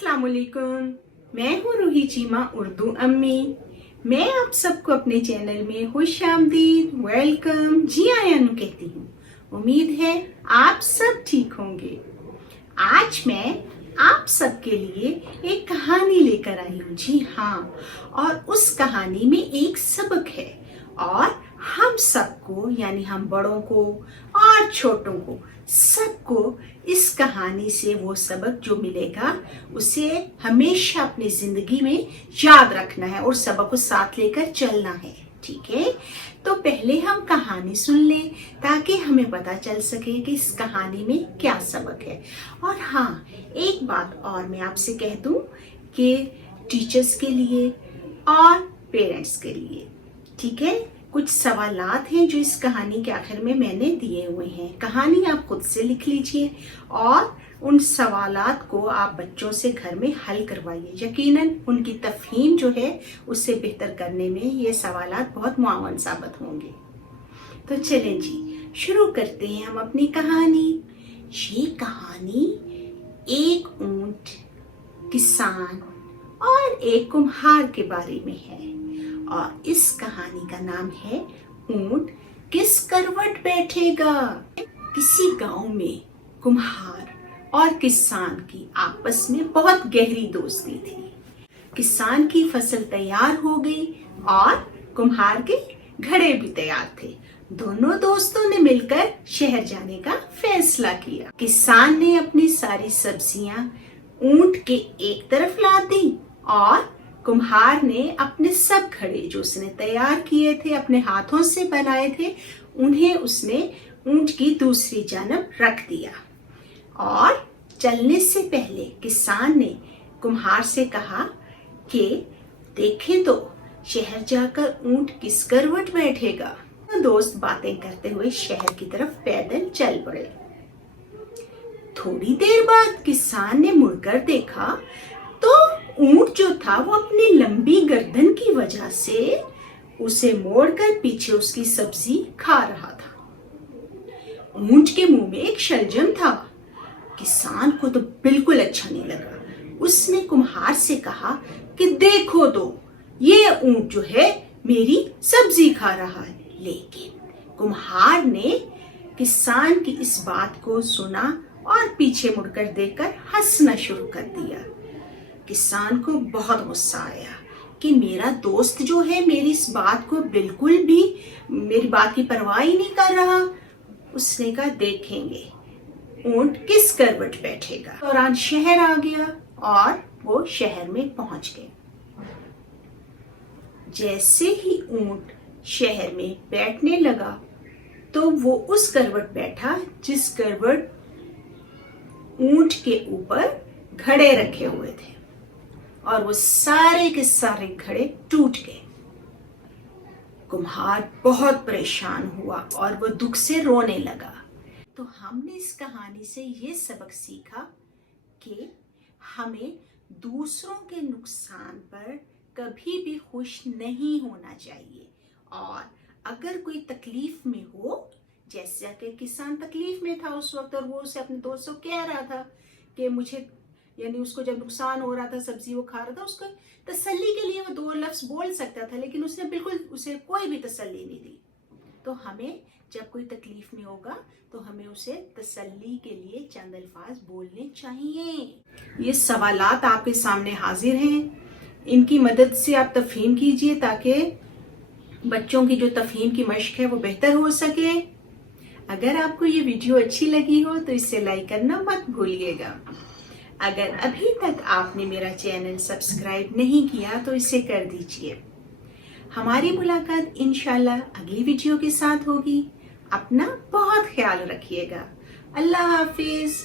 अस्सलाम वालेकुम। मैं हूँ रूही चीमा उर्दू अम्मी। मैं आप सबको अपने चैनल में खुश आमदीद, वेलकम, जी आयानु कहती हूँ। उम्मीद है आप सब ठीक होंगे। आज मैं आप सबके लिए एक कहानी लेकर आई हूँ। जी हाँ, और उस कहानी में एक सबक है और हम सबको यानी हम बड़ों को और छोटों को सबको इस कहानी से वो सबक जो मिलेगा उसे हमेशा अपनी जिंदगी में याद रखना है और सबक को साथ लेकर चलना है। ठीक है, तो पहले हम कहानी सुन लें ताकि हमें पता चल सके कि इस कहानी में क्या सबक है। और हाँ, एक बात और मैं आपसे कह दूं कि टीचर्स के लिए और पेरेंट्स के लिए, ठीक है, कुछ सवालात हैं जो इस कहानी के आखिर में मैंने दिए हुए हैं। कहानी आप खुद से लिख लीजिए और उन सवालात को आप बच्चों से घर में हल करवाइए। यकीनन उनकी तफहीम जो है उससे बेहतर करने में ये सवालात बहुत मुआवन साबित होंगे। तो चलें जी, शुरू करते हैं हम अपनी कहानी। ये कहानी एक ऊंट, किसान और एक कुम्हार के बारे में है और इस कहानी का नाम है ऊंट किस करवट बैठेगा। किसी गांव में कुम्हार और किसान की आपस में बहुत गहरी दोस्ती थी। किसान की फसल तैयार हो गई और कुम्हार के घड़े भी तैयार थे। दोनों दोस्तों ने मिलकर शहर जाने का फैसला किया। किसान ने अपनी सारी सब्जियां ऊंट के एक तरफ ला दी और कुम्हार ने अपने सब घड़े जो उसने तैयार किए थे, अपने हाथों से बनाए थे, उन्हें उसने ऊंट की दूसरी जानब रख दिया। और चलने से पहले किसान ने कुम्हार से कहा कि देखें तो शहर जाकर ऊंट किस करवट बैठेगा। दोस्त बातें करते हुए शहर की तरफ पैदल चल पड़े। थोड़ी देर बाद किसान ने मुड़कर देखा तो ऊंट जो था वो अपनी लंबी गर्दन की वजह से उसे मोड़कर पीछे उसकी सब्जी खा रहा था। ऊंट के मुंह में एक शलजम था। किसान को तो बिल्कुल अच्छा नहीं लगा। उसने कुम्हार से कहा कि देखो तो ये ऊंट जो है मेरी सब्जी खा रहा है। लेकिन कुम्हार ने किसान की इस बात को सुना और पीछे मुड़कर देखकर हंसना शुरू कर दिया। किसान को बहुत गुस्सा आया कि मेरा दोस्त जो है मेरी इस बात को बिल्कुल भी, मेरी बात की परवाह ही नहीं कर रहा। उसने कहा देखेंगे ऊंट किस करवट बैठेगा। दौरान शहर आ गया और वो शहर में पहुंच गए। जैसे ही ऊंट शहर में बैठने लगा तो वो उस करवट बैठा जिस करवट ऊंट के ऊपर घड़े रखे हुए थे और वो सारे के सारे घड़े टूट गए। कुम्हार बहुत परेशान हुआ और वो दुख से रोने लगा। तो हमने इस कहानी से ये सबक सीखा कि हमें दूसरों के नुकसान पर कभी भी खुश नहीं होना चाहिए और अगर कोई तकलीफ में हो, जैसे कि किसान तकलीफ में था उस वक्त और वो उसे अपने दोस्त को कह रहा था कि मुझे, यानी उसको जब नुकसान हो रहा था, सब्जी वो खा रहा था, उसको तसल्ली के लिए वो दो लफ्ज बोल सकता था, लेकिन उसने बिल्कुल उसे कोई भी तसल्ली नहीं दी। तो हमें जब कोई तकलीफ में होगा तो हमें उसे तसल्ली के लिए चंद अल्फाज बोलने चाहिए। ये सवालात आपके सामने हाजिर हैं, इनकी मदद से आप तफहीम कीजिए ताकि बच्चों की जो तफहीम की मश्क है वो बेहतर हो सके। अगर आपको ये वीडियो अच्छी लगी हो तो इसे लाइक करना मत भूलिएगा। अगर अभी तक आपने मेरा चैनल सब्सक्राइब नहीं किया तो इसे कर दीजिए। हमारी मुलाकात इंशाल्लाह अगली वीडियो के साथ होगी। अपना बहुत ख्याल रखिएगा। अल्लाह हाफिज।